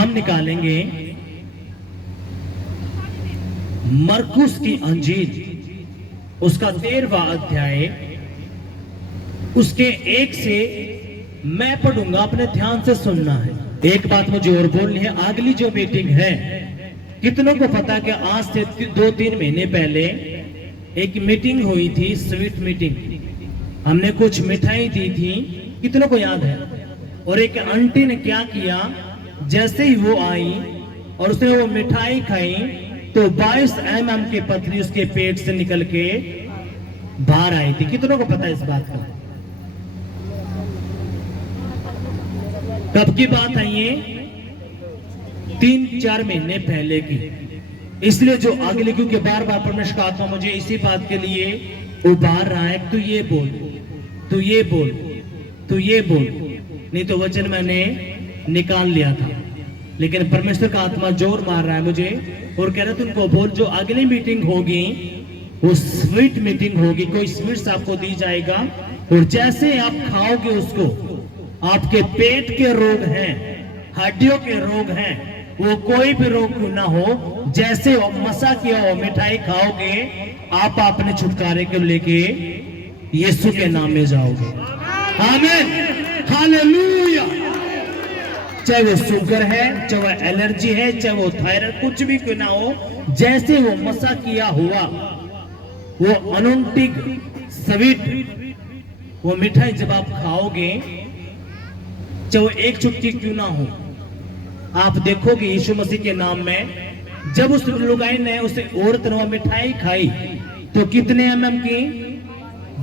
हम निकालेंगे मरकुस की अंजील, उसका 13वां अध्याय, उसके 1 से मैं पढ़ूंगा, अपने ध्यान से सुनना है। एक बात मुझे और बोलनी है, अगली जो मीटिंग है, कितनों को पता कि आज से 2-3 महीने पहले एक मीटिंग हुई थी, स्वीट मीटिंग। हमने कुछ मिठाई दी थी, कितनों को याद है? और एक आंटी ने क्या किया, जैसे ही वो आई और उसने वो मिठाई खाई तो 22 mm की पथरी उसके पेट से निकल के बाहर आई थी। कितनों को पता है इस बात का? कब की बात है ये? 3-4 महीने पहले की। इसलिए जो अगले, क्योंकि बार बार परमेश्वर का आत्मा मुझे इसी बात के लिए उभार रहा है, तू ये बोल, तू ये बोल, तू ये बोल। नहीं तो वचन मैंने निकाल लिया था, लेकिन परमेश्वर का आत्मा जोर मार रहा है मुझे और कह रहा है तुमको बोल, जो अगली मीटिंग होगी वो स्वीट मीटिंग होगी। कोई स्वीट्स आपको दी जाएगा और जैसे आप खाओगे उसको, आपके पेट के रोग हैं, हड्डियों के रोग हैं, वो कोई भी रोग क्यों ना हो, जैसे वो मसा किया हो मिठाई खाओगे, आप अपने छुटकारे को लेके यीशु के नाम में जाओगे। आमीन, हालेलुया। चाहे वो शुगर है, चाहे वो एलर्जी है, चाहे वो थायराइड, कुछ भी क्यों ना हो, जैसे वो मसा किया हुआ वो अनोंटिक स्वीट वो मिठाई जब आप खाओगे, चाहे वो एक चुटकी क्यों ना हो, आप देखोगे यीशु मसीह के नाम में, जब उस लुगाई ने उसे औरत ने मिठाई खाई तो कितने mm की?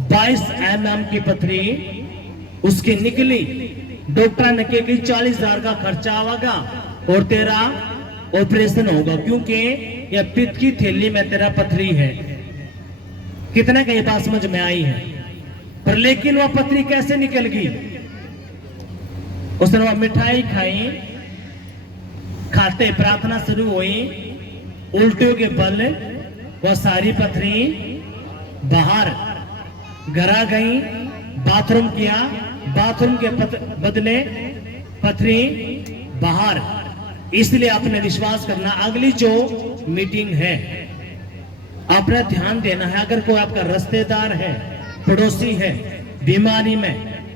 22 mm की पथरी उसकी निकली। डॉक्टर ने कहा कि 40,000 का खर्चा आएगा और तेरा ऑपरेशन होगा, क्योंकि यह पित्त की थैली में तेरा पथरी है। कितने का ये बात समझ में आई है? पर लेकिन वह पथरी कैसे निकल गई? उसने वह मिठाई खाई, खाते प्रार्थना शुरू हुई, उल्टियों के बल वह सारी पथरी बाहर घर आ गई। बाथरूम किया, बाथरूम के बदले पथरी बाहर। इसलिए आपने विश्वास करना, अगली जो मीटिंग है अपना ध्यान देना है। अगर कोई आपका रिश्तेदार है, पड़ोसी है, बीमारी में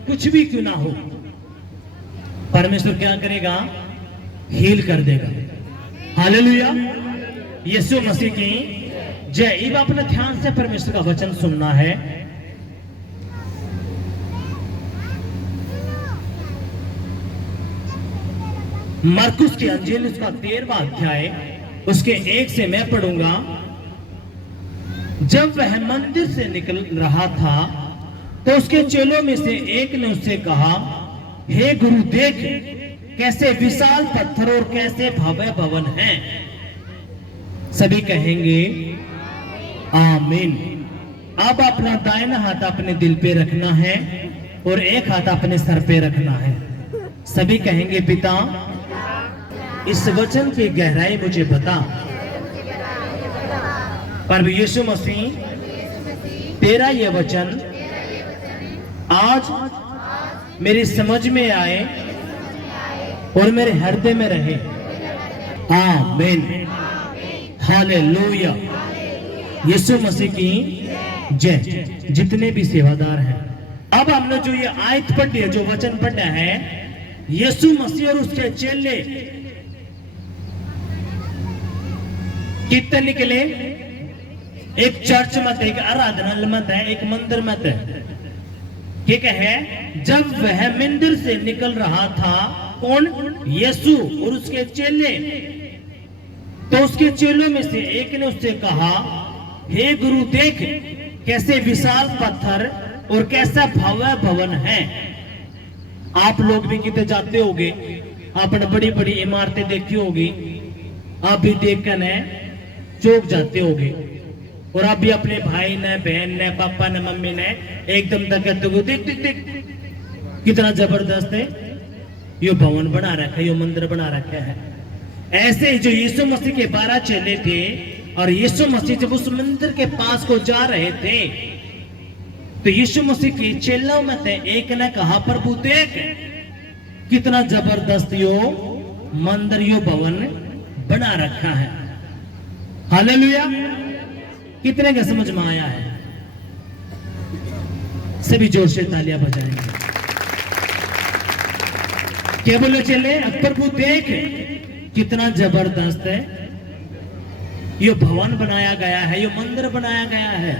कुछ भी क्यों ना हो, परमेश्वर क्या करेगा? हील कर देगा। हालेलुया, यीशु मसीह की जय। अब अपने ध्यान से परमेश्वर का वचन सुनना है। मरकुस की अंजील, उसका 13वां अध्याय, उसके 1 से मैं पढ़ूंगा। जब वह मंदिर से निकल रहा था तो उसके चेलों में से एक ने उससे कहा, हे गुरु, देख कैसे विशाल पत्थर और कैसे भव्य भवन हैं। सभी कहेंगे आमीन। अब अपना दाहिना हाथ अपने दिल पे रखना है और एक हाथ अपने सर पे रखना है। सभी कहेंगे, पिता इस वचन की गहराई मुझे बता। पर यीशु मसीह, तेरा ये वचन आज मेरी समझ में आए और मेरे हृदय में रहे। आमीन, हालेलुया, यीशु मसीह की जय। जितने भी सेवादार हैं, अब हमने जो ये आयत पढ़ी है, जो वचन पढ़ा है, यीशु मसीह और उसके चेले कितने निकले? एक चर्च मत है, एक आराधनालय मत है, एक मंदिर मत है, ठीक है। जब वह मंदिर से निकल रहा था, कौन? यीशु और उसके चेले। तो उसके चेलों में से एक ने उससे कहा, हे गुरु, देख कैसे विशाल पत्थर और कैसा भव्य भवन है। आप लोग भी कितने जाते होगे, आपने बड़ी बड़ी इमारतें देखी होगी, आप भी देखकर चौक जाते होगे, और आप भी अपने भाई ने, बहन ने, पापा ने, मम्मी ने एकदम तक देख देख देख कितना जबरदस्त है ये भवन बना रखा है, ये मंदिर बना रखा है। ऐसे ही जो यीशु मसीह के 12 चेले थे, और यीशु मसीह जब उस मंदिर के पास को जा रहे थे तो यीशु मसीह के चेलों में से एक ने कहा, प्रभु देख कितना जबरदस्त यो मंदिर यो भवन बना रखा है। हालेलुया। कितने का समझ में आया है? सभी जोर से तालियां बजाएंगे। क्या बोले चले? अब प्रभु देख कितना जबरदस्त है, ये भवन बनाया गया है, ये मंदिर बनाया गया है।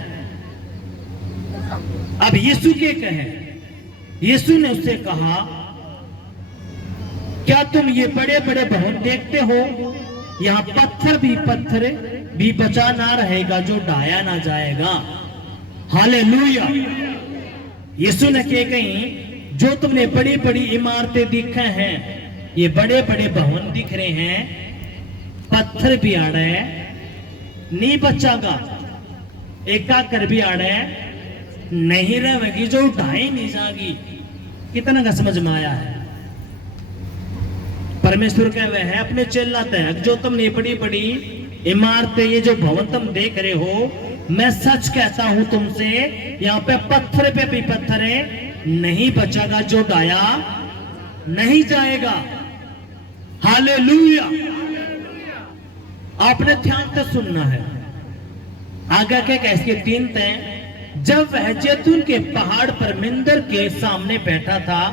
अब यीशु के कहे, यीशु ने उससे कहा, क्या तुम ये बड़े बड़े भवन देखते हो? यहाँ पत्थर भी बचा ना रहेगा जो ढाया ना जाएगा। हालेलुया। यीशु ने कह कहीं, जो तुमने बड़ी बड़ी इमारतें दिखे हैं, ये बड़े बड़े भवन दिख रहे हैं, पत्थर भी आ रहे हैं, नहीं बचागा, एका कर भी आ रहे हैं, नहीं रहेगी जो ढाई नहीं जाएगी। कितना का समझ में आया है? परमेश्वर कह वह है अपने चिल्लाते हैं, जो तुमने बड़ी बड़ी इमारतें, ये जो भवन तुम देख रहे हो, मैं सच कहता हूं तुमसे, यहाँ पे पे भी पत्थर है, नहीं बचेगा जो ढाया नहीं जाएगा। हालेलुया। आपने ध्यान से सुनना है। आगे के कैसे 3 तय, जब वह जैतून के पहाड़ पर मंदिर के सामने बैठा था,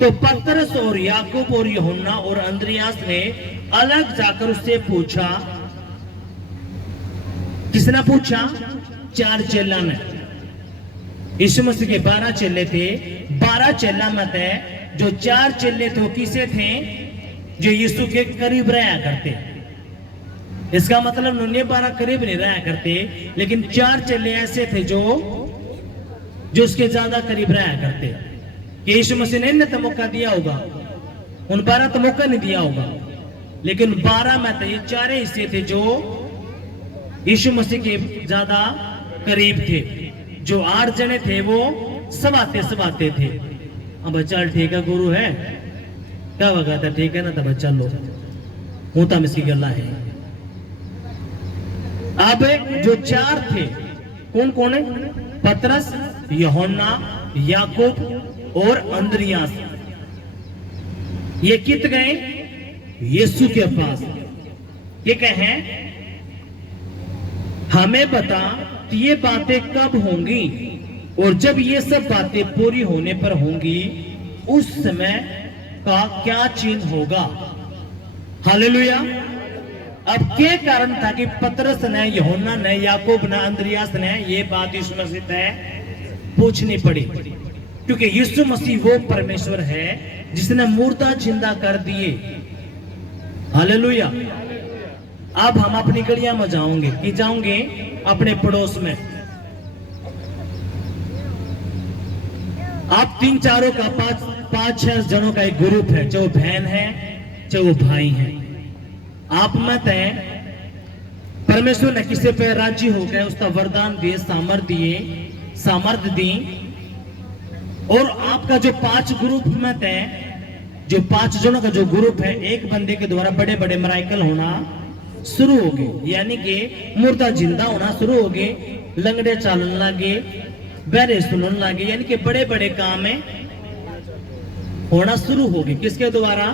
तो पतरस और याकूब और यूहन्ना और अंद्रियास ने अलग जाकर उससे पूछा। किसने पूछा? 4 चेला ने। यीशु मसीह के 12 चेले थे। 12 चेला में थे, जो 4 चेले थे वो किसे थे? जो यीशु के करीब रहा करते। इसका मतलब 12 करीब नहीं रहा करते, लेकिन 4 चेले ऐसे थे जो उसके ज्यादा करीब रहा करते। यीशु मसीह ने इन्हें तो मौका दिया होगा, उन 12 तो मौका नहीं दिया होगा, लेकिन 12 में तो ये 4 हिस्से थे जो यीशु मसीह के ज्यादा करीब थे। जो 8 जने थे वो सवाते थे। अब चल ठीक है गुरु है, क्या वगा था, ठीक है ना, तब चलो हूं तो इसकी गल्ला है। अब जो 4 थे, कौन कौन है? पतरस, यूहन्ना, याकूब और अंद्रियास। ये कित गए यीशु के पास। ये कहे, हमें बता कि ये बातें कब होंगी, और जब ये सब बातें पूरी होने पर होंगी, उस समय का क्या चिन्ह होगा। हालेलुया। अब के कारण था कि पतरस ने, यूहन्ना ने, याकूब ने, अंद्रियास ने ये बात यीशु मसीह से पूछनी पड़ी, क्योंकि यीशु मसीह वो परमेश्वर है जिसने मुर्दा जिंदा कर दिए। हालेलुया। अब हम अपनी गलियां में जाओगे अपने पड़ोस में। आप 3-4 का 5-6 जनों का एक ग्रुप है, चाहे वो बहन है चाहे वो भाई है। आप मत है, परमेश्वर ने किसी पे राजी हो गए, उसका वरदान दिए, सामर्थ दी, और आपका जो 5 ग्रुप मत है, जो 5 जनों का जो ग्रुप है, एक बंदे के द्वारा बड़े बड़े मिराकल होना शुरू हो गए, यानी कि मुर्दा जिंदा होना शुरू हो गए, लंगड़े चालन लगे, बहरे सुनने लगे, यानी कि बड़े बड़े काम है होना शुरू हो गए। किसके द्वारा?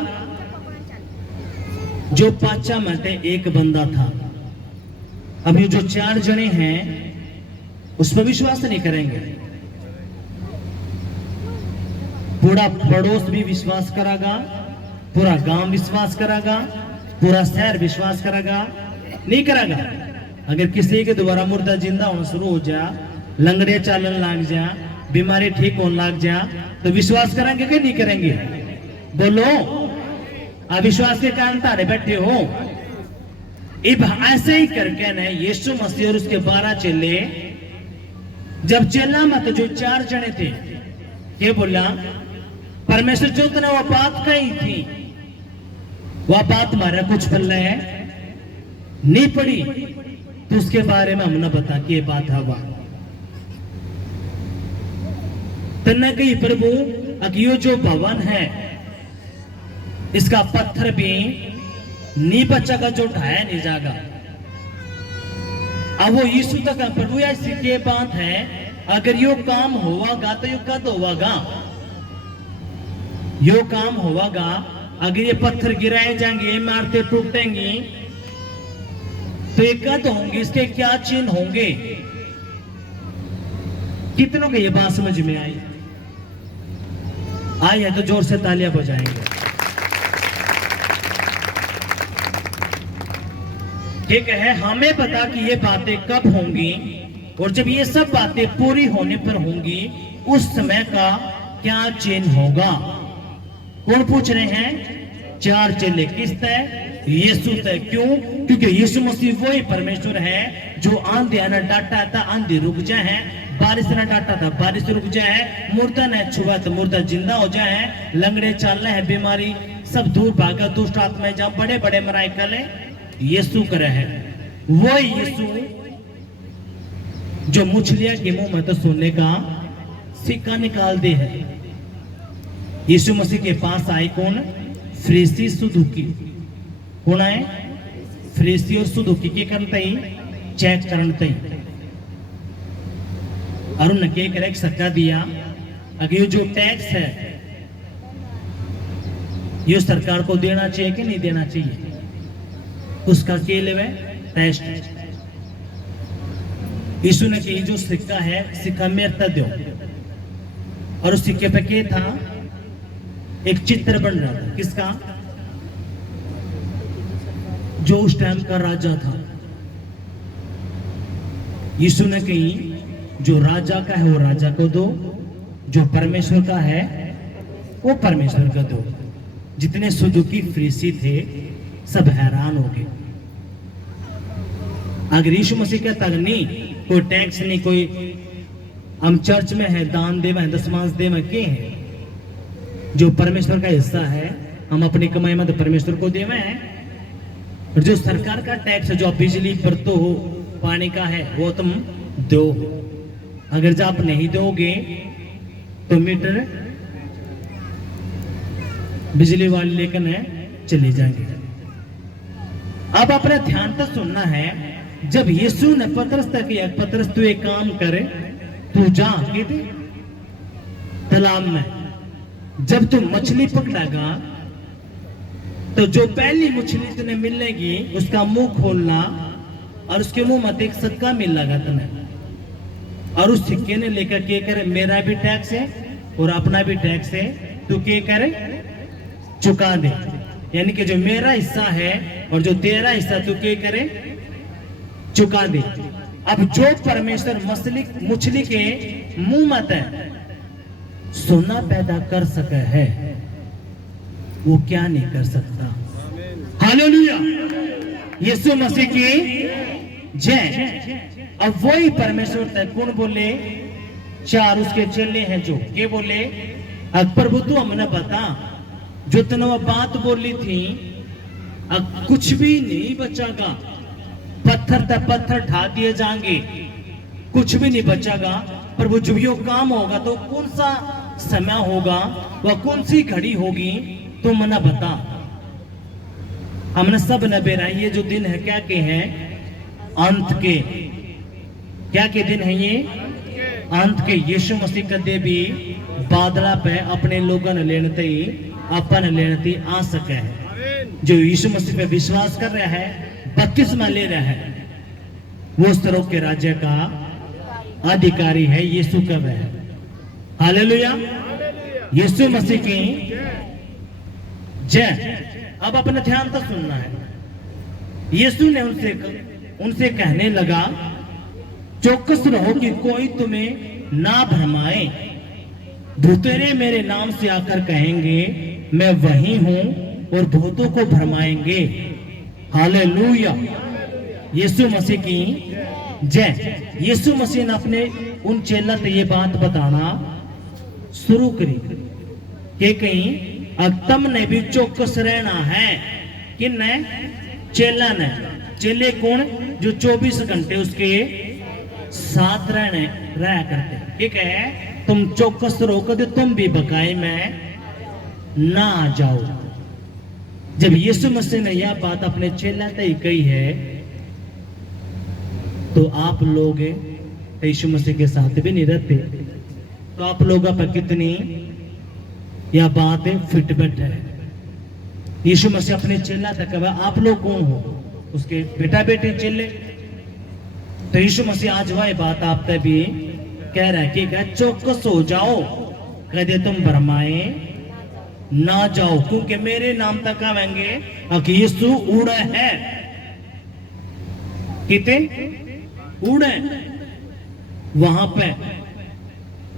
जो 5 में से एक बंदा था। अब ये जो 4 जने हैं उस पर विश्वास नहीं करेंगे, पूरा पड़ोस भी विश्वास करेगा, पूरा गांव विश्वास करेगा, पूरा शहर विश्वास करेगा? नहीं करेगा। अगर किसी के द्वारा मुर्दा जिंदा होना शुरू हो जा, लंगड़े चालन लग जा, बीमारी ठीक होने लग जा, तो विश्वास करेंगे कि नहीं करेंगे? बोलो। अविश्वास के कारण तारे बैठे हो। इब ऐसे ही करके ना यीशु मसीह और उसके 12 चेले, जब चेला मत जो 4 जने थे, ये बोला, परमेश्वर जो तने वो बात कही थी, वह बात हमारा कुछ पल्ले है नहीं पड़ी, तो उसके बारे में हमने बता कि ये बात हवा तन्ने कही, प्रभु अगियो जो भवन है इसका पत्थर भी नहीं बचेगा जो ढाया नहीं जाएगा। अब वो यीशु तक, प्रभु ऐसी ये बात है, अगर यो काम होगा तो यो कद होगा, यो काम होगा अगर ये पत्थर गिराए जाएंगे, इमारतें टूटेंगी, तो ये कद होंगे, इसके क्या चिन्ह होंगे? कितनों को ये बात समझ में आई? आई है तो जोर से तालियां बजाएंगे। ठीक है, हमें पता कि ये बातें कब होंगी, और जब ये सब बातें पूरी होने पर होंगी, उस समय का क्या चिन्ह होगा? कौन पूछ रहे हैं? 4 चेले। किस तय? यीशु तय। क्यों? क्योंकि यीशु मसीह वही परमेश्वर है जो आंधी न डांटा था आंधी रुक जाए, बारिश न डांटा था बारिश रुक जाए, मुर्दा न छुआ तो मुर्दा जिंदा हो जाए, लंगड़े चलना है, बीमारी सब दूर भागा, दुष्ट आत्माएं जहां बड़े बड़े मराए कले यीशु करे है। वही यीशु जो मछलियां के मुंह में तो सोने का सिक्का निकाल दे है। यीशु मसीह के पास आए कौन? फरीसी सुदूकी। कौन आए? फरीसी और सुदूकी के करते ही चेक करते ही और उन्हें क्या करे? सिक्का दिया। अगर ये जो टैक्स है ये सरकार को देना चाहिए कि नहीं देना चाहिए, उसका क्या लेवे? टेस्ट। यीशु ने कही जो सिक्का है, सिक्का मेरे तक दो। और उस सिक्के पे क्या था? एक चित्र बन रहा था। किसका? जो उस टाइम का राजा था। यीशु ने कही जो राजा का है वो राजा को दो, जो परमेश्वर का है वो परमेश्वर को दो। जितने सुदूकी फरीसी थे सब हैरान हो गए। अगर यीशु मसीह कहता नहीं कोई टैक्स नहीं, कोई हम चर्च में है, दान देवा है, दशमांश देवा के है, जो परमेश्वर का हिस्सा है हम अपनी कमाई में तो परमेश्वर को देवे हैं, और जो सरकार का टैक्स है जो आप बिजली पर तो हो, पानी का है वो तुम दो। अगर जो आप नहीं दोगे तो मीटर बिजली वाले लेकर चले जाएंगे। अब अपने ध्यान तक सुनना है। जब यीशु ने पतरस तक किया, पतरस तू एक काम करे, तू जा तालाब में, जब तू मछली पकड़ेगा तो जो पहली मछली तुझे मिलेगी उसका मुंह खोलना, और उसके मुंह में एक सिक्का मिलेगा तुम्हें, और उस सिक्के ने लेकर क्या करे? मेरा भी टैक्स है और अपना भी टैक्स है, तू क्या करे? चुका दे। यानी कि जो मेरा हिस्सा है और जो तेरा हिस्सा तू क्या करे? चुका दे। अब जो परमेश्वर मछली के मुंह में सोना पैदा कर सके है वो क्या नहीं कर सकता? हालेलुया, यीशु मसीह की जय। अब वही परमेश्वर तक कौन बोले? 4 उसके चेले हैं जो के बोले, अब प्रभु तू हमने बता जो तूने वो बात बोली थी, अब कुछ भी नहीं बचागा, पत्थर तक पत्थर ढा दिए जाएंगे, कुछ भी नहीं बचागा। प्रभु जब यो काम होगा तो कौन सा समय होगा, वह कौन सी घड़ी होगी, तो मना बता। हमने सब न बेराई ये जो दिन है क्या के हैं? अंत के। क्या के दिन है ये? अंत के। यीशु मसीह कदे भी बादला पे अपने लोगों ने लेने ही अपन लेने आ सके है। जो यीशु मसीह पे विश्वास कर रहा है, बपतिस्मा ले रहा है, वो स्वर्ग के राज्य का अधिकारी है। यीशु कब है? हालेलुया, यीशु मसीह की जय। अब अपना ध्यान तो सुनना है। यीशु ने उनसे कहने लगा, चौकस रहो कि कोई तुम्हें ना भरमाए। धुतेरे मेरे नाम से आकर कहेंगे मैं वही हूं और भूतों को भरमाएंगे। हालेलुया, यीशु मसीह की जय। यीशु मसीह ने अपने उन चेला से ये बात बताना शुरू करी कि कहीं अब तुमने भी चौकस रहना है। किन ने? चेला ने। चेले कौन? जो 24 घंटे उसके साथ रह करते। ठीक है, तुम चौकस रहो कदे तुम भी बकाए में ना आ जाओ। जब यीशु मसीह ने यह बात अपने चेला से कही है तो आप लोग यीशु मसीह के साथ भी नहीं रहते, तो आप लोगों पर कितनी यह बात फिटबट है। यीशु मसीह अपने चेला तक कहा आप लोग कौन हो, उसके बेटा बेटे चेले। तो यीशु मसीह आज वह बात आप तक भी कह रहा है कि कह चौकस हो जाओ, कह दे तुम भरमाए ना जाओ, क्योंकि मेरे नाम तक आवेंगे कि यीशु उड़ा है, किते उड़े वहां पे।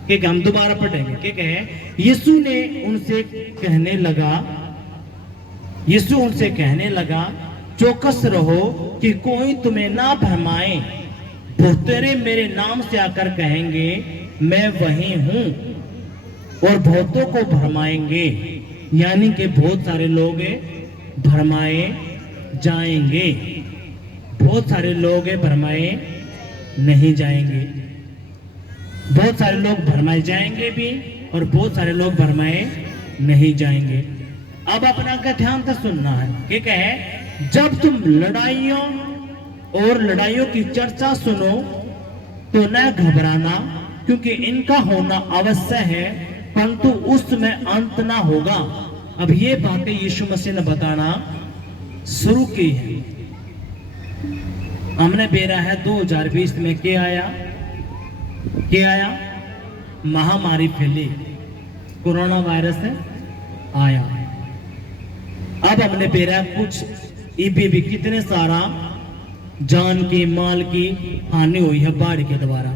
कि हम दोबारा पढ़ेंगे कि कहे यीशु ने उनसे कहने लगा, यीशु उनसे कहने लगा चौकस रहो कि कोई तुम्हें ना भरमाए, बहुतेरे मेरे नाम से आकर कहेंगे मैं वही हूं और बहुतों को भरमाएंगे, यानी कि बहुत सारे लोग भरमाए जाएंगे, बहुत सारे लोग भरमाए नहीं जाएंगे, बहुत सारे लोग भरमाए जाएंगे भी और बहुत सारे लोग भरमाए नहीं जाएंगे। अब अपना का ध्यान से सुनना है कि कहे जब तुम लड़ाइयों और लड़ाइयों की चर्चा सुनो तो न घबराना, क्योंकि इनका होना अवश्य है परंतु उसमें अंत ना होगा। अब ये बातें यीशु मसीह ने बताना शुरू की है। हमने बेरा है 2020 में क्या आया महामारी फैली, कोरोना वायरस आया। अब हमने बेरा कुछ इबी भी कितने सारा जान की माल की हानि हुई है बाढ़ के द्वारा।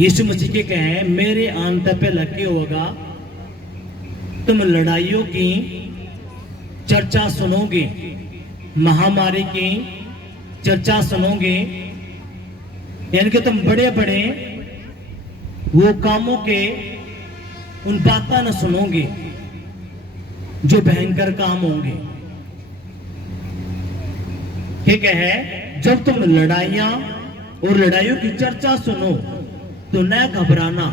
यीशु मसीह के कहे मेरे अंत पे लगे होगा, तुम लड़ाइयों की चर्चा सुनोगे, महामारी की चर्चा सुनोगे, यानी कि तुम बड़े बड़े वो कामों के उन बातें न सुनोगे जो भयंकर काम होंगे। ठीक है, जब तुम लड़ाइयां और लड़ाइयों की चर्चा सुनो तो न घबराना।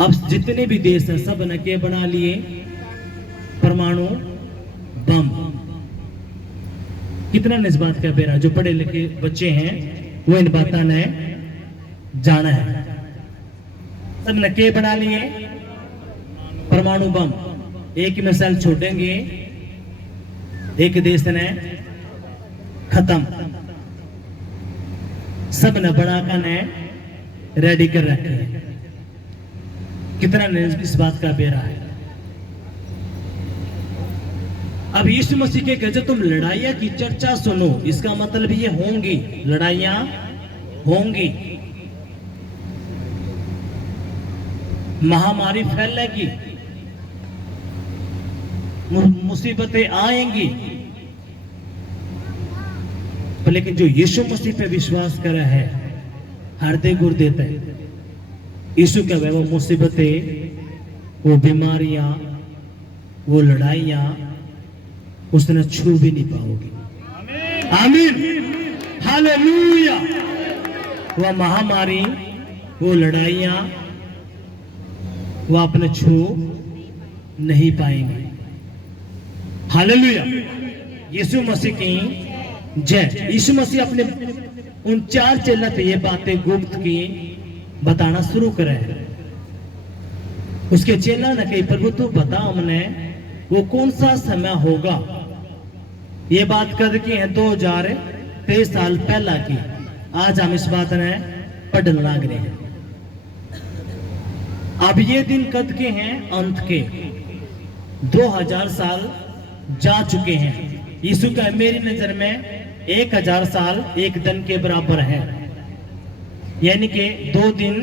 अब जितने भी देश हैं सब ने के बना लिए परमाणु बम। कितना ने इस बात का बेरा, जो पढ़े लिखे बच्चे हैं वो इन बातों ने जाना है। सब ने के बना लिए परमाणु बम, एक मिसाइल छोड़ेंगे एक देश ने खत्म, सब ने बनाकर ने रेडी कर रखे हैं। कितना ने इस बात का बेरा है। अब यीशु मसीह के कहे तुम लड़ाइयां की चर्चा सुनो, इसका मतलब ये होंगी, लड़ाइयां होंगी, महामारी फैलेगी, मुसीबतें आएंगी, लेकिन जो यीशु मसीह पे विश्वास करे है हृदय गुर देता है। यीशु क्या है, वो मुसीबतें, वो बीमारियां, वो लड़ाइयां उसने छू भी नहीं पाओगी। आमीन, हालेलुया। वह महामारी, वो लड़ाइयां वो आपने छू नहीं पाएंगे। हालेलुया, यीशु मसीह की जय। यीशु मसीह अपने उन 4 चेलों पे ये बातें गुप्त की बताना शुरू करे। उसके चेला ने कही प्रभु तू बता हमने वो कौन सा समय होगा। ये बात कद की है 2023 साल पहला की। आज हम इस बात ने पढ़ने लग रहे हैं। अब ये दिन कद के हैं, अंत के 2000 साल जा चुके हैं। यीशु का मेरी नजर में 1000 साल एक दिन के बराबर है, यानी कि 2 दिन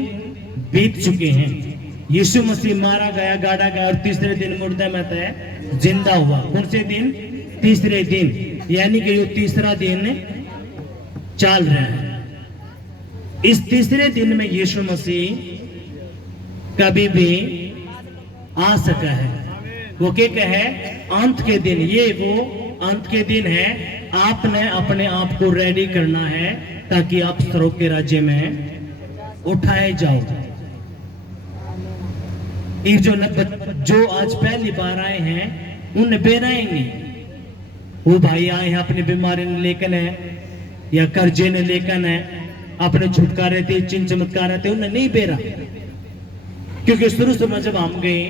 बीत चुके हैं। यीशु मसीह मारा गया, गाड़ा गया और तीसरे दिन मुर्दे में तय जिंदा हुआ। कौन से दिन? तीसरे दिन, यानी कि ये तीसरा दिन चल रहा है। इस तीसरे दिन में यीशु मसीह कभी भी आ सका है। वो क्या कहे? अंत के दिन। ये वो अंत के दिन है। आपने अपने आप को रेडी करना है ताकि आप स्वर्ग के राज्य में उठाए जाओ। एक जो आज पहली बार आए हैं उन्हें बेराएंगे। वो भाई आए हैं अपनी बीमारी ने लेकर है या कर्जे ने लेकर है, अपने छुटकारे थे, चिन्ह चमत्कार थे, उन्हें नहीं बेरा। क्योंकि शुरू से जब हम गए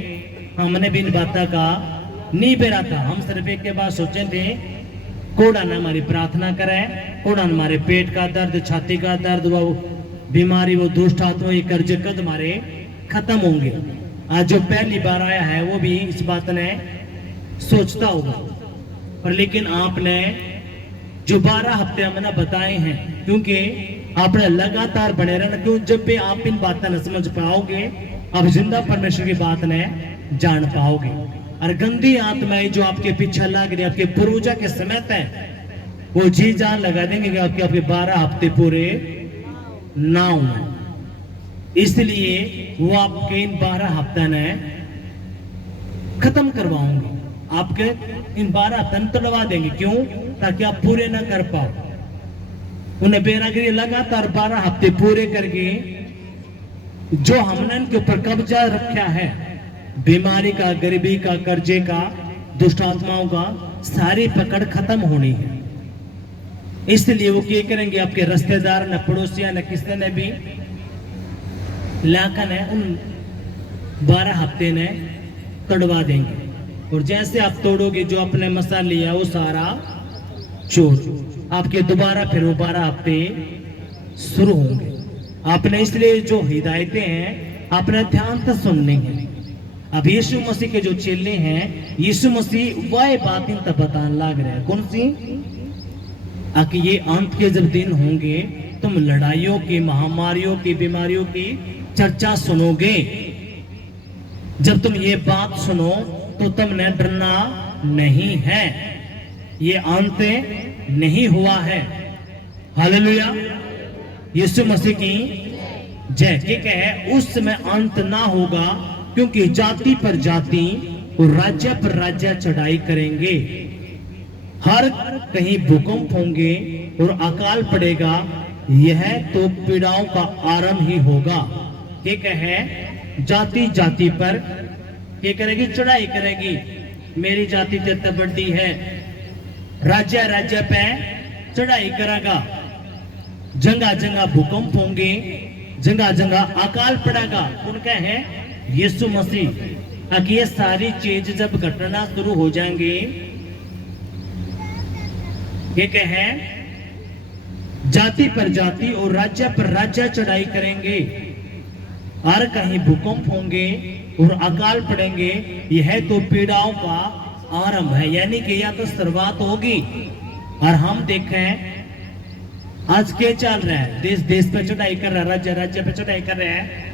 हमने भी इन बातों का नहीं बेराता। हम सिर्फ एक के बाद सोचे थे कोड़ा ना हमारी प्रार्थना करे, कोड़ा हमारे पेट का दर्द, छाती का दर्द, वो बीमारी, वो दुष्ट आत्मा, ये कर्ज कद हमारे खत्म होंगे। आज जो पहली बार आया है वो भी इस बात ने सोचता होगा, पर लेकिन आपने जो 12 हफ्ते हमने बताए हैं, क्योंकि आपने लगातार बने रहना, क्यों जब भी आप इन बातें न समझ पाओगे आप जिंदा परमेश्वर की बात ने जान पाओगे। और गंदी आत्माएं जो आपके पीछे लग रही, आपके पूर्वजा के समय तक वो जी जान लगा देंगे कि आपके 12 हफ्ते पूरे ना हो। इसलिए वो आपके इन 12 हफ्ते ने खत्म करवाऊंगे, आपके इन 12 हफ्ते तोड़वा देंगे। क्यों? ताकि आप पूरे ना कर पाओ। उन्हें बेरागिरी लगातार 12 हफ्ते पूरे करके जो हमने इनके ऊपर कब्जा रखा है, बीमारी का, गरीबी का, कर्जे का, दुष्ट आत्माओं का, सारी पकड़ खत्म होनी है। इसलिए वो क्या करेंगे, आपके रिश्तेदार न पड़ोसिया न किसी ने भी लाकर उन 12 हफ्ते ने तोड़वा देंगे। और जैसे आप तोड़ोगे, जो अपने मसा लिया वो सारा चोर आपके दोबारा फिर वो 12 हफ्ते शुरू होंगे। आपने इसलिए जो हिदायतें हैं आपने ध्यान से सुननी है। अब यीशु मसीह के जो चेले हैं, यीशु मसीह वह बात इन तक बताने लग रहे हैं। कौन सी? कि ये अंत के जब दिन होंगे तुम लड़ाइयों की, महामारियों की, बीमारियों की चर्चा सुनोगे। जब तुम ये बात सुनो तो तुमने डरना नहीं है, ये अंत नहीं हुआ है। हालेलुया, यीशु मसीह की जय। ठीक है, उस समय अंत ना होगा, क्योंकि जाति पर जाति और राज्य पर राज्य चढ़ाई करेंगे। हर कहीं भूकंप होंगे और अकाल पड़ेगा। यह तो पीड़ाओं का आरंभ ही होगा। ठीक है, जाति जाति पर क्या करेगी? चढ़ाई करेगी। मेरी जाति तो बड़ी है, राज्य राज्य पे चढ़ाई करेगा। जगह जगह भूकंप होंगे, जगह जगह अकाल पड़ेगा। उनका है यीशु मसीह। कि ये सारी चीज जब घटना शुरू हो जाएंगे, एक है जाति पर जाति और राज्य पर राज्य चढ़ाई करेंगे। हर कहीं भूकंप होंगे और अकाल पड़ेंगे। यह तो पीड़ाओं का आरंभ है, यानी कि यह तो शुरुआत होगी। और हम देखें आज क्या चल रहा है, देश देश पे चढ़ाई कर रहा है, राज्य राज्य पे चढ़ाई कर रहा है।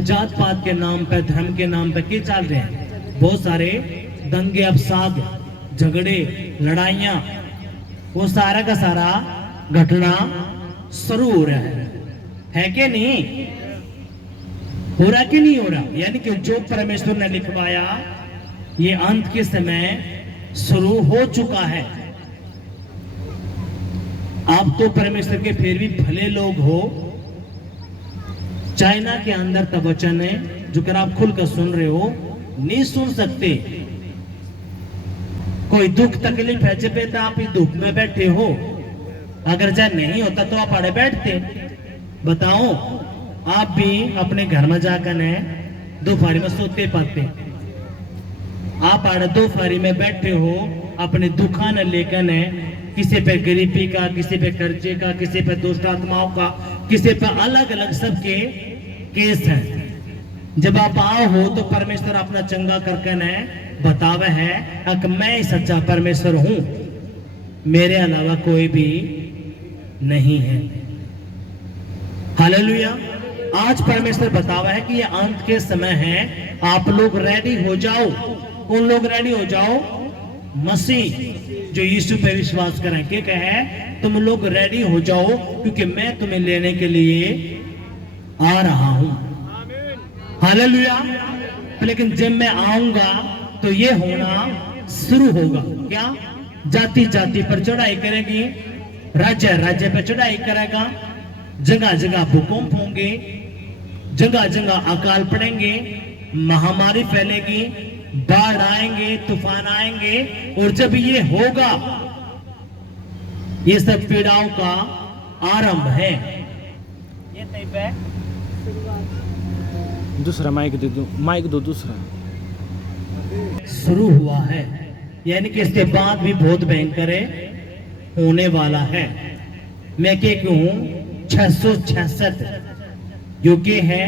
जात पात के नाम पे, धर्म के नाम पे क्या चल रहे हैं? बहुत सारे दंगे, अफसाद, झगड़े, लड़ाइयां, वो सारा का सारा घटना शुरू हो रहा है कि नहीं? हो रहा कि नहीं हो रहा? यानी कि जो परमेश्वर ने लिखवाया ये अंत के समय शुरू हो चुका है। आप तो परमेश्वर के फिर भी भले लोग हो। चाइना के अंदर तब वचन है जो कर आप खुलकर सुन रहे हो, नहीं सुन सकते। कोई दुख तकलीफ है जब तो आप दुख में बैठे हो, अगर चाहे नहीं होता तो आप अड़े बैठते। बताओ, आप भी अपने घर में जाकर दोपहर में सोते पाते। आप अड़े दोपहर में बैठे हो, अपने दुखान लेकर किसी पे गरीबी का, किसी पे कर्जे का, किसी पे दुष्ट आत्माओं का, किसी पे अलग अलग सबके केस हैं। जब आप आओ हो तो परमेश्वर अपना चंगा करके बतावे है कि मैं ही सच्चा परमेश्वर हूं, मेरे अलावा कोई भी नहीं है। हालेलुया। आज परमेश्वर बतावा है कि ये अंत के समय है, आप लोग रेडी हो जाओ। उन लोग रेडी हो जाओ मसीह जो यीशु पे विश्वास करें। क्या कहे? तुम लोग रेडी हो जाओ, क्योंकि मैं तुम्हें लेने के लिए आ रहा हूं। हालेलुया। लेकिन जब मैं आऊंगा तो ये होना शुरू होगा। क्या? जाति जाति पर चढ़ाई करेगी, राज्य राज्य पर चढ़ाई करेगा। जगह जगह भूकंप होंगे, जगह जगह अकाल पड़ेंगे, महामारी फैलेगी, बाढ़ आएंगे, तूफान आएंगे। और जब ये होगा, ये सब पीड़ाओं का आरंभ है। ये तय है। दूसरा माइक दे दो, माइक दो दूसरा। शुरू हुआ है, यानी कि इसके बाद भी बहुत भयंकर होने वाला है। मैं क्या कहूं, 666 जो कि है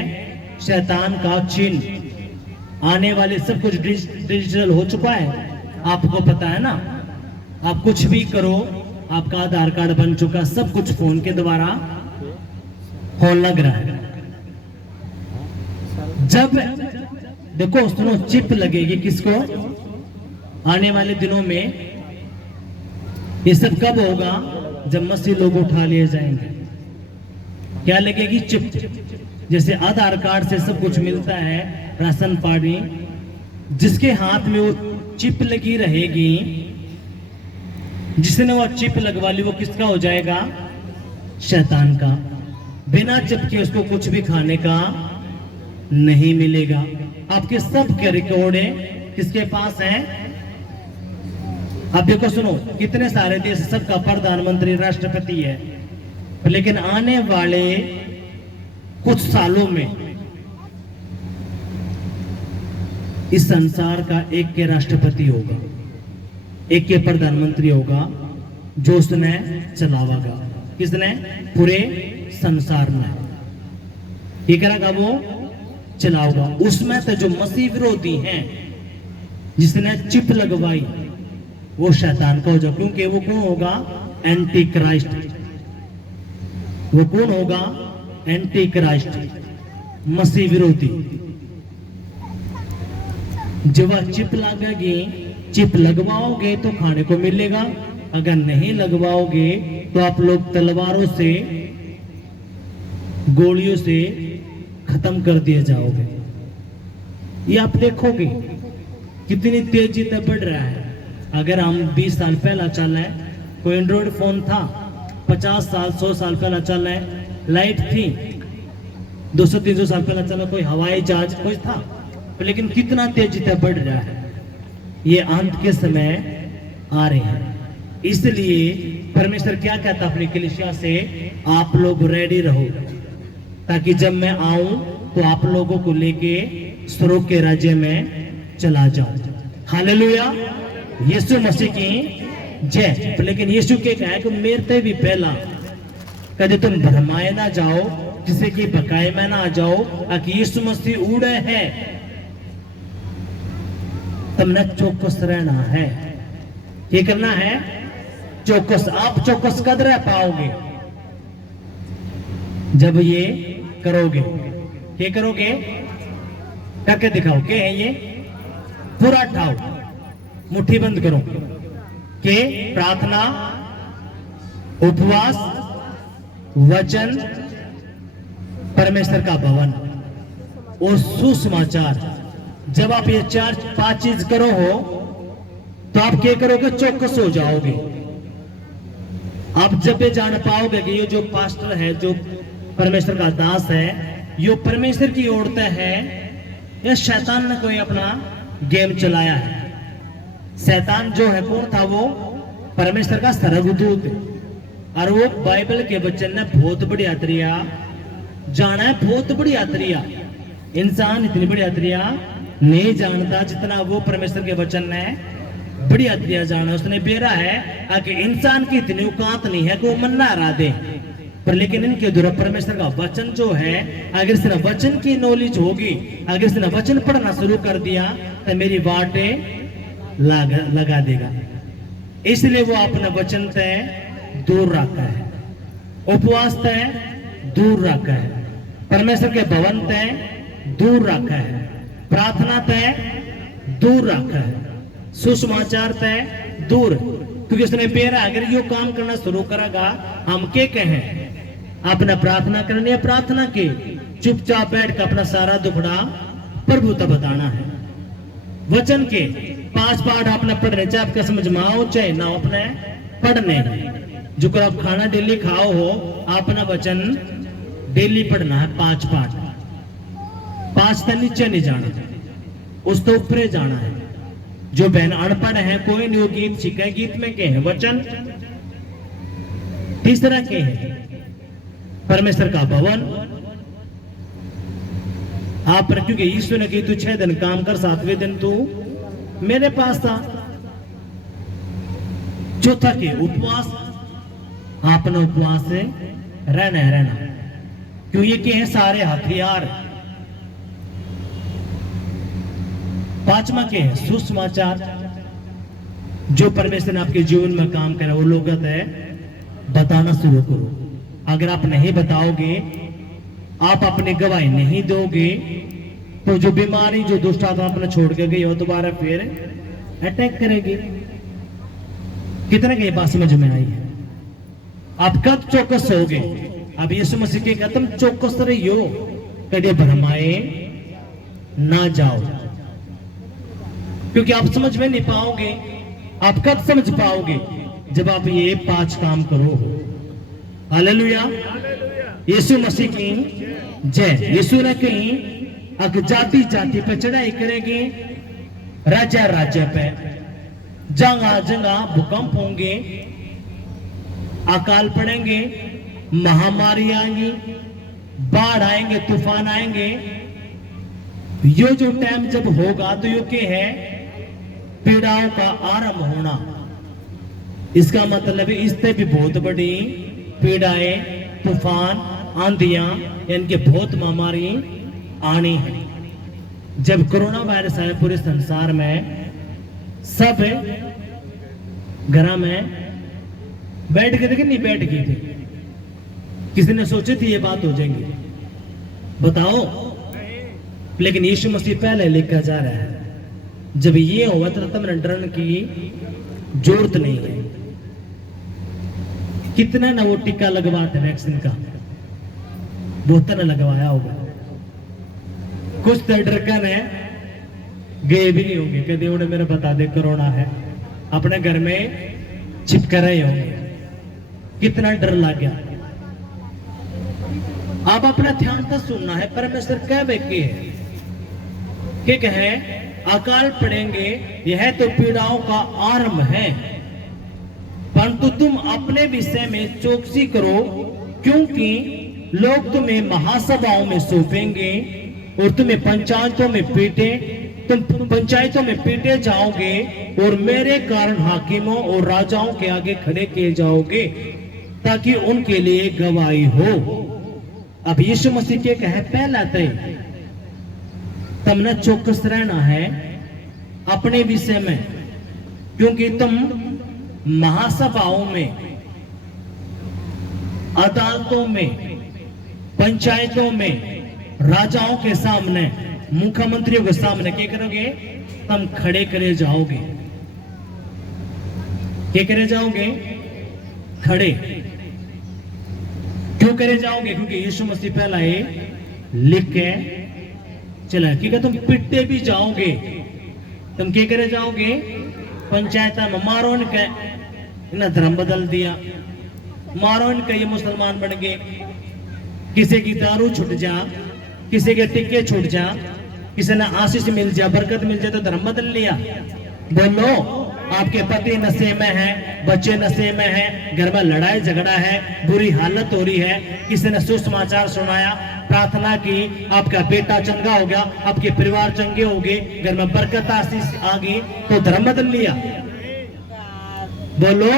शैतान का चिन्ह। आने वाले सब कुछ डिजिटल हो चुका है, आपको पता है ना। आप कुछ भी करो, आपका आधार कार्ड बन चुका, सब कुछ फोन के द्वारा होने लग रहा है। जब देखो सुनो, चिप लगेगी किसको, आने वाले दिनों में। ये सब कब होगा, जब मसीह लोग उठा लिए जाएंगे। क्या लगेगी, चिप। जैसे आधार कार्ड से सब कुछ मिलता है, राशन पानी, जिसके हाथ में वो चिप लगी रहेगी, जिसने वो चिप लगवा ली, वो किसका हो जाएगा, शैतान का। बिना चिप के उसको कुछ भी खाने का नहीं मिलेगा। आपके सब के रिकॉर्ड किसके पास है। अब देखो सुनो, कितने सारे देश, सबका प्रधानमंत्री राष्ट्रपति है, लेकिन आने वाले कुछ सालों में इस संसार का एक के राष्ट्रपति होगा, एक के प्रधानमंत्री होगा, जो उसने चलावागा। किसने, पूरे संसार में ये करेगा, वो चलाओगा। उसमें तो जो मसीह विरोधी हैं, जिसने चिप लगवाई, वो शैतान का हो जाए, क्योंकि वो कौन होगा, एंटी क्राइस्ट। वो कौन होगा, एंटी क्राइस्ट, मसीह विरोधी। जब वह चिप लगेगी, चिप लगवाओगे तो खाने को मिलेगा, अगर नहीं लगवाओगे तो आप लोग तलवारों से, गोलियों से खत्म कर दिए जाओगे। ये आप देखोगे कितनी तेजी से बढ़ रहा है। अगर हम 20 साल पहला चल रहे, कोई एंड्रॉइड फोन था, 50 साल 100 साल पहला चल रहे, लाइट थी, 200-300 साल पहला चला, कोई हवाई जहाज कुछ था, लेकिन कितना तेजी से बढ़ रहा है। ये अंत के समय आ रहे हैं। इसलिए परमेश्वर क्या कहता अपनी कलीसिया से, आप लोग रेडी रहो, ताकि जब मैं आऊं तो आप लोगों को लेके स्वर्ग के राज्य में चला जाऊं। हालेलुया, यीशु मसीह की जय। लेकिन यीशु के कहा कि मेरे से भी पहला कभी तुम भरमाए ना जाओ, किसी की बकाए में ना आ जाओ, कि यीशु मसीह उड़े है, तुमने चौकस रहना है। ये करना है चौकस। आप चौकस कद रह पाओगे जब ये करोगे। क्या करोगे, करके दिखाओ। क्या है ये, पूरा ठाओ, मुट्ठी बंद करो। के प्रार्थना, उपवास, वचन, परमेश्वर का भवन और सुसमाचार। जब आप ये 4-5 चीज करो हो तो आप क्या करोगे, चौकस हो जाओगे। आप जब ये जान पाओगे कि ये जो पास्टर है, जो परमेश्वर का दास है, ये परमेश्वर की ओर से है या शैतान ने कोई अपना गेम चलाया है। शैतान जो है कौन था, वो परमेश्वर का सरगदूत, और वो बाइबल के वचन ने बहुत बड़ी यात्रिया जाना है, बहुत बड़ी यात्रिया। इंसान इतनी बड़ी यात्रिया नहीं जानता जितना वो परमेश्वर के वचन ने बड़ी यात्रिया जाना। उसने बेरा है कि इंसान की इतनी औकात नहीं है कि वो मन्ना हरा दे, पर लेकिन इनके द्वारा परमेश्वर का वचन जो है, अगर इसने वचन की नॉलेज होगी, अगर इसने वचन पढ़ना शुरू कर दिया तो मेरी बातें लगा देगा। इसलिए वो अपने वचन से दूर रखा है, उपवास से दूर रखा है, परमेश्वर के भवन से दूर रखा है, प्रार्थना से दूर रखा है, सुसमाचार से दूर। क्योंकि उसने बेरा अगर यो काम करना शुरू करेगा, हम क्या कहें, अपना प्रार्थना करनी है, प्रार्थना के चुपचाप बैठ कर अपना सारा दुखड़ा प्रभु तक बताना है। वचन के 5 पाठ आपने पढ़ने, चाहे आपका समझ में आओ चाहे ना, अपने पढ़ने हैं। जो कर आप खाना डेली खाओ हो, अपना वचन डेली पढ़ना है। 5 पाठ, 5 से नीचे नहीं जाना, उस तो ऊपर जाना है। जो बहन अनपढ़ है, कोई नहीं, वो गीत सीखे, गीत में क्या है, वचन। तीसरा क्या है, परमेश्वर का भवन। आप क्योंकि यीशु ने कही तू 6 दिन काम कर, 7वें दिन तू मेरे पास था। चौथा के उपवास, आपने उपवास से रहना है, रहना, क्यों ये के हैं सारे हथियार। पांचवा के हैं सुसमाचार, जो परमेश्वर ने आपके जीवन में काम करा वो लोग है बताना शुरू करो। अगर आप नहीं बताओगे, आप अपनी गवाही नहीं दोगे, तो जो बीमारी, जो दुष्ट आत्मा अपने छोड़ के गई वो दोबारा फिर अटैक करेगी। कितने की बात समझ में आई है? आप कब चौकस होगे? अब यीशु मसीह के कहते तुम चौकस रहियो, कभी भरमाए ना जाओ, क्योंकि आप समझ में नहीं पाओगे। आप कब समझ पाओगे? जब आप ये 5 काम करो। हालेलुया, यीशु मसीह की जय। यीशु ने कहीं अगर जाति जाति पे चढ़ाई करेंगे, राज्य राज्य पे, जगह जगह भूकंप होंगे, अकाल पड़ेंगे, महामारी आएंगी, बाढ़ आएंगे, तूफान आएंगे। ये जो टाइम जब होगा तो ये क्या है? पीड़ाओं का आरंभ होना। इसका मतलब है इससे भी बहुत बड़ी पीड़ाएं, तूफान, आंधियां, इनके बहुत महामारी आनी है। जब कोरोना वायरस आया पूरे संसार में, सब घर में बैठ गए थे कि नहीं बैठ गए थे? किसी ने सोची थी ये बात हो जाएगी? बताओ। लेकिन यीशु मसीह पहले लिखा जा रहा है, जब ये हुआ तो तुमने डरने की जरूरत नहीं है। कितना ना वो टीका लगवाते वैक्सीन का, बहुत ना लगवाया होगा। कुछ तो डरकन है, गए भी नहीं होंगे, कभी उन्हें मेरे बता दे कोरोना है, अपने घर में चिपका रहे होंगे। कितना डर लग गया। आप अपना ध्यान तो सुनना है। परमेश्वर कह बेके है कि कहे अकाल पड़ेंगे, यह तो पीड़ाओं का आरंभ है, परंतु तुम अपने विषय में चौकसी करो, क्योंकि लोग तुम्हें महासभाओं में सौंपेंगे और तुम्हें पंचायतों में पीटे, तुम पंचायतों में पीटे जाओगे और मेरे कारण हाकिमों और राजाओं के आगे खड़े किए जाओगे, ताकि उनके लिए गवाही हो। अब यीशु मसीह के कहे पहला तय तुमने चौकस रहना है अपने विषय में, क्योंकि तुम महासभाओं में, अदालतों में, पंचायतों में, राजाओं के सामने, मुख्यमंत्रियों के सामने क्या करोगे? तुम खड़े करे जाओगे। क्या करे जाओगे? खड़े। क्यों करे जाओगे? क्योंकि यीशु मसीह पहला ये लिख के चला कि तुम पिटते भी जाओगे। तुम क्या करे जाओगे? पंचायत में मारो इनके, इन्हें धर्म बदल दिया, मारो इनके, ये मुसलमान बन गए। किसी की दारू छूट जा, किसी के टिक्के छूट जा, किसी ने आशीष मिल जा, बरकत मिल जाए तो धर्म बदल लिया। बोलो, आपके पति नशे में है, बच्चे नशे में है, घर में लड़ाई झगड़ा है, बुरी हालत हो रही है, किसी ने सुसमाचार सुनाया, प्रार्थना की, आपका बेटा चंगा हो गया, आपके परिवार चंगे हो गए, घर में बरकत आशीष आ गई, तो धर्म बदल लिया। बोलो,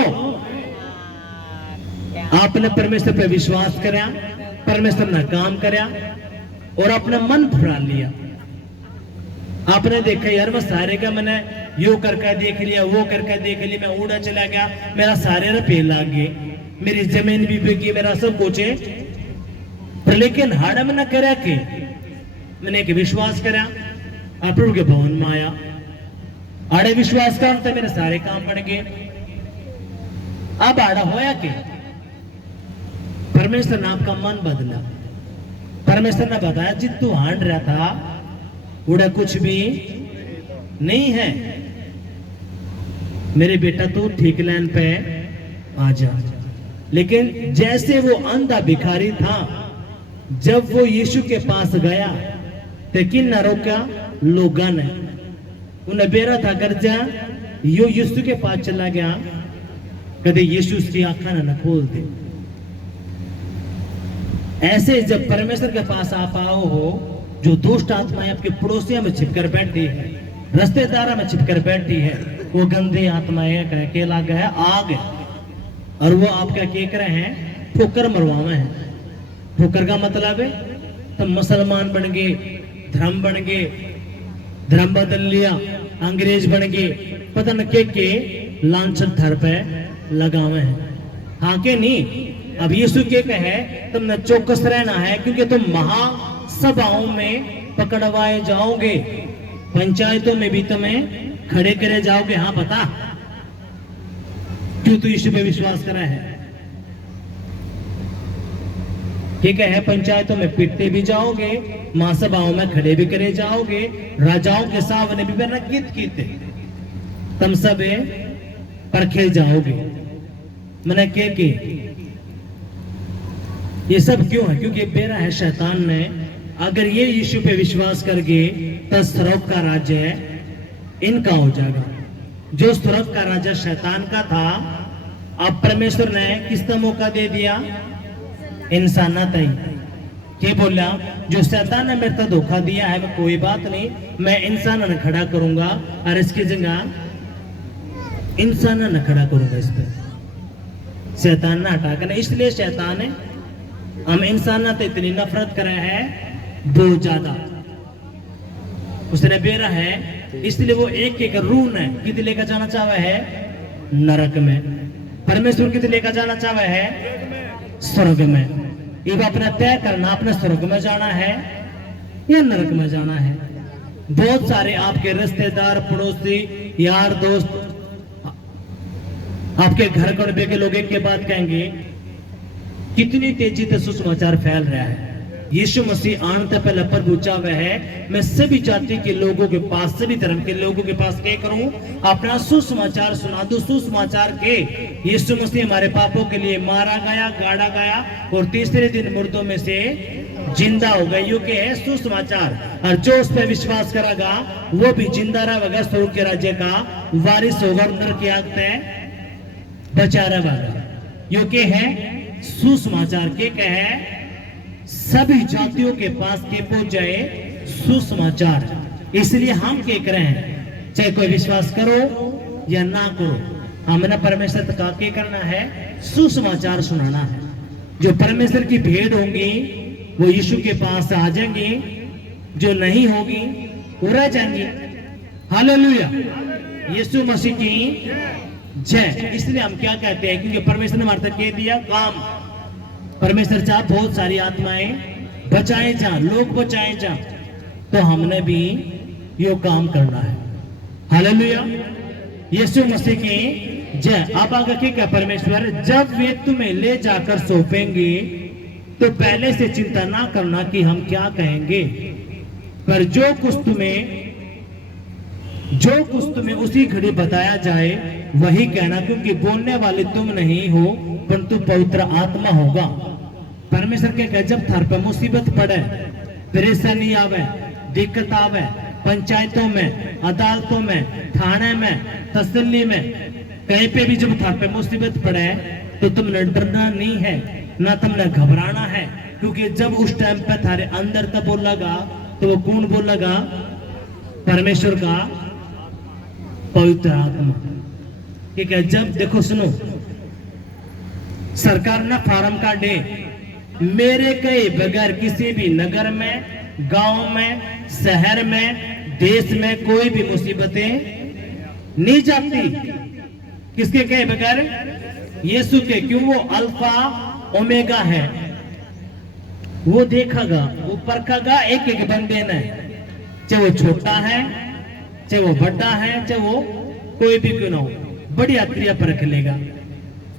आपने परमेश्वर पे विश्वास करया, परमेश्वर ने काम करया और अपना मन भरा लिया। आपने देखा यार मैं सारे का मैंने यो करके देख लिया, वो करके देख लिया, मैं उड़ा चला गया, मेरा सारे रुपये लाग गए, मेरी जमीन भी बिकी, मेरा सब कुछ है, पर लेकिन हाड़ में न करा के मैंने एक विश्वास करा, प्रभु के भवन में आया, आड़े विश्वास कर तो मेरे सारे काम बन गए। अब आड़ा होया के परमेश्वर ने आपका मन बदला। परमेश्वर ने बताया जित तू हांड रहा था उड़ा कुछ भी नहीं है, मेरे बेटा तू ठीक लाइन पे आ जा। लेकिन जैसे वो अंधा भिखारी था, जब वो यीशु के पास गया तो किन न रोका? लोगों ने। उन्हें बेरा था कर जा, यो यीशु के पास चला गया, कदे यीशु उसकी आंखें न खोल दे। ऐसे जब परमेश्वर के पास आप आओ हो, जो दुष्ट आत्माएं आपके पड़ोसियों में छिपकर बैठी है, रिश्तेदार में छिपकर बैठी है, वो गंदी आत्माएं कह के लग है आग है, और वो आपका क्या कर रहे हैं, ठोकर मरवावे हैं। ठोकर का मतलब है तो मुसलमान बन गए, धर्म बन गए, धर्म बदल लिया, अंग्रेज बन गए, पता न के लांछन धर पे लगावे हैं। हाँ के नहीं, अब यीशु के कहे तुमने चौकस रहना है, क्योंकि तुम महासभाओं में पकड़वाए जाओगे, पंचायतों में भी तुम्हें खड़े करे जाओगे। हाँ पता क्यों तू यीशु पे विश्वास करा है, ठीक है, पंचायतों में पिटते भी जाओगे, महासभाओं में खड़े भी करे जाओगे, राजाओं के सामने भी गीत कीते तुम सब परखे जाओगे। मैंने के ये सब क्यों है, क्योंकि बेरा है शैतान ने, अगर ये यीशु पे विश्वास करके तो स्वर्ग का राज्य इनका हो जाएगा। जो स्वर्ग का राज्य शैतान का था, अब परमेश्वर ने किसका मौका दे दिया, इंसान तई के बोला जो शैतान ने मेरे को धोखा दिया है, मैं कोई बात नहीं, मैं इंसान ने खड़ा करूंगा और इसकी जगह इंसान ने खड़ा करूंगा, इस पे शैतान ने हटा कर। इसलिए शैतान है हम इंसान तो इतनी नफरत करे है बहुत ज्यादा, उसने बेरा है, इसलिए वो एक एक रूह है कित लेकर जाना चाहे है नरक में, परमेश्वर कित लेकर जाना चाहे है स्वर्ग में। ये अपना तय करना, अपने स्वर्ग में जाना है या नरक में जाना है। बहुत सारे आपके रिश्तेदार, पड़ोसी, यार, दोस्त, आपके घर कड़बे के लोग एक के बाद कहेंगे कितनी तेजी से सुसमाचार फैल रहा है। यीशु मसीह आने से पहले प्रभु चाहे है मैं सभी जाति के लोगों के पास, सभी धर्म के लोगों के पास क्या करूं, अपना सुसमाचार सुना दूं। सुसमाचार के यीशु मसीह हमारे पापों के लिए मारा गया, गाड़ा गया और तीसरे दिन मुर्दों में से जिंदा हो गया, यो के है सुसमाचार। और जो उस पर विश्वास करेगा वो भी जिंदा रहेगा, स्वर्ग के राज्य का वारिस होगा, नरक की आग से बचा रहेगा। यो के है सुसमाचार के कहे सभी जातियों के पास के पहुंच जाए सुसमाचार। इसलिए हम क्या करें हैं, चाहे कोई विश्वास करो या ना करो, हमने परमेश्वर तक क्या करना है, सुसमाचार सुनाना है। जो परमेश्वर की भेड़ होंगी वो यीशु के पास आ जाएंगी, जो नहीं होगी वो रह जाएंगी। हालेलुया, यीशु मसीह की जय। इसलिए हम क्या कहते हैं, क्योंकि परमेश्वर ने हमारे तक कह दिया काम, परमेश्वर चाह बहुत सारी आत्माएं बचाए जा, लोग बचाए जा, तो हमने भी यो काम करना है। हालेलुया, यीशु मसीह की जय। आप आगे क्या, परमेश्वर जब वे तुम्हें ले जाकर सौंपेंगे तो पहले से चिंता ना करना कि हम क्या कहेंगे, पर जो कुछ तुम्हें उसी घड़ी बताया जाए वही कहना, क्योंकि बोलने वाले तुम नहीं हो परंतु पवित्र आत्मा होगा। परमेश्वर के कहे जब थार पे मुसीबत पड़े, परेशानी आवे, दिक्कत आवे, पंचायतों में, अदालतों में, थाने में, तसल्ली में, कहीं पे भी जब थार पे मुसीबत पड़े तो तुमने डरना नहीं है, ना तुमने घबराना है, क्योंकि जब उस टाइम पे थारे अंदर तब बोलेगा तो वो कौन बोलेगा, परमेश्वर का पवित्र आत्मा। ठीक है, जब देखो सुनो, सरकार ने फार्म काटे, मेरे कई बगैर किसी भी नगर में, गांव में, शहर में, देश में कोई भी मुसीबतें नहीं जाती। किसके कहे बगैर, यीशु के, क्यों वो अल्फा ओमेगा है, वो देखेगा, वो परखेगा एक एक बंदे ने, चाहे वो छोटा है, चाहे वो बड़ा है, चाहे वो कोई भी क्यों ना हो, बड़ी आत्रिया परख लेगा।